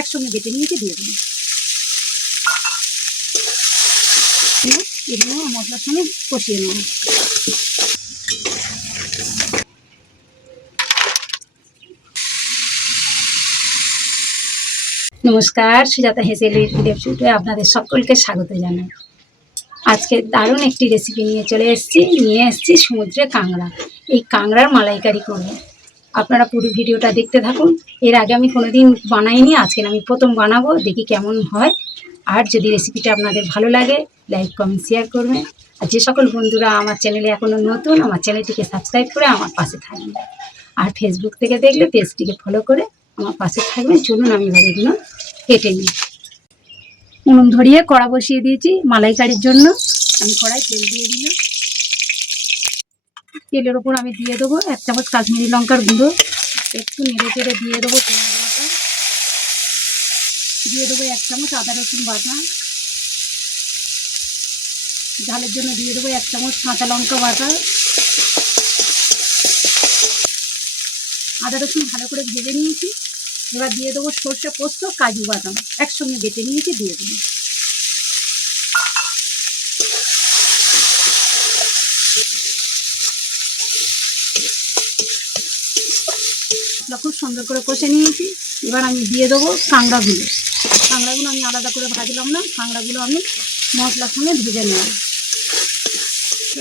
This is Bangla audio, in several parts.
একসঙ্গে বেটে নিয়েছি দিয়ে দেবো। এগুলো মশলার সঙ্গে কষিয়ে নেব। নমস্কার, সুজাতা হেসেল রেসিপিতে আপনাদের সকলকে স্বাগত জানাই। আজকে দারুণ একটি রেসিপি নিয়ে এসেছি সমুদ্রে কাঁকড়া। এই কাঁকড়ার মালাইকারি করব। আপনারা পুরো ভিডিওটা দেখতে থাকুন। এর আগে আমি কোনোদিন বানাইনি, আজকে আমি প্রথম বানাবো, দেখি কেমন হয়। আর যদি রেসিপিটা আপনাদের ভালো লাগে লাইক কমেন্ট শেয়ার করবেন। আর যে সকল বন্ধুরা আমার চ্যানেলে এখনও নতুন, আমার চ্যানেলটিকে সাবস্ক্রাইব করে আমার পাশে থাকবেন। আর ফেসবুক থেকে দেখলে পেজটিকে ফলো করে আমার পাশে থাকবেন। চলুন আমি এবার এগুলো কেটে নিই। উনুন ধরিয়ে কড়া বসিয়ে দিয়েছি মালাইকারির জন্য। আমি কড়াই তেল দিয়ে দিলাম। তেলের ওপর আমি দিয়ে দেবো 1 চামচ কাশ্মীরি লঙ্কার গুঁড়ো, একটু নেড়ে চেড়ে দিয়ে দেবো পেঁয়াজ বাটা, দিয়ে দেবো 1 চামচ আদা রসুন বাটা, ঝালের জন্য দিয়ে দেবো 1 চামচ কাঁচা লঙ্কা বাটা। আদা রসুন ভালো করে ভেজে নিয়েছি। এবার দিয়ে দেবো সর্ষে পোস্ত কাজু বাদাম একসঙ্গে বেটে নিয়েছি, দিয়ে দেবো। খুব সুন্দর করে কষে নিয়েছি। এবার আমি দিয়ে দেবো কাঁকড়াগুলো আমি আলাদা করে ভাজলাম না, কাঁকড়াগুলো আমি মশলার সঙ্গে ভেজে নেব।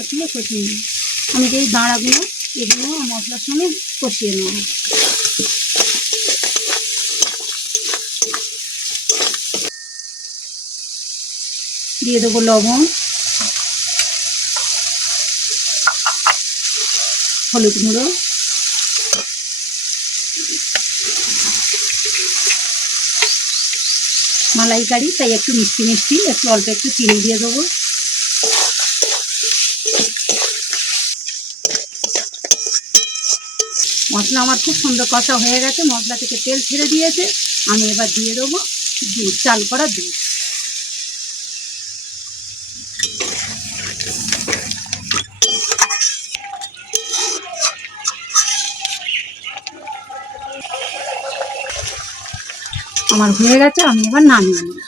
সঙ্গে কষিয়ে নিই। আমি যেই দাঁড়াগুলো এগুলো মশলার সঙ্গে কষিয়ে নেব। দিয়ে দেবো লবণ, হলুদ গুঁড়ো, মালাইকারি তাই একটু মিষ্টি মিষ্টি, একটু অল্প একটু চিনি দিয়ে দেবো। মশলা আমার খুব সুন্দর কষা হয়ে গেছে, মশলা থেকে তেল ছেড়ে দিয়েছে। আমি এবার দিয়ে দেবো দুধ, চাল করা দুধ। আমার হয়ে গেছে, আমি এবার নামিয়ে নেব।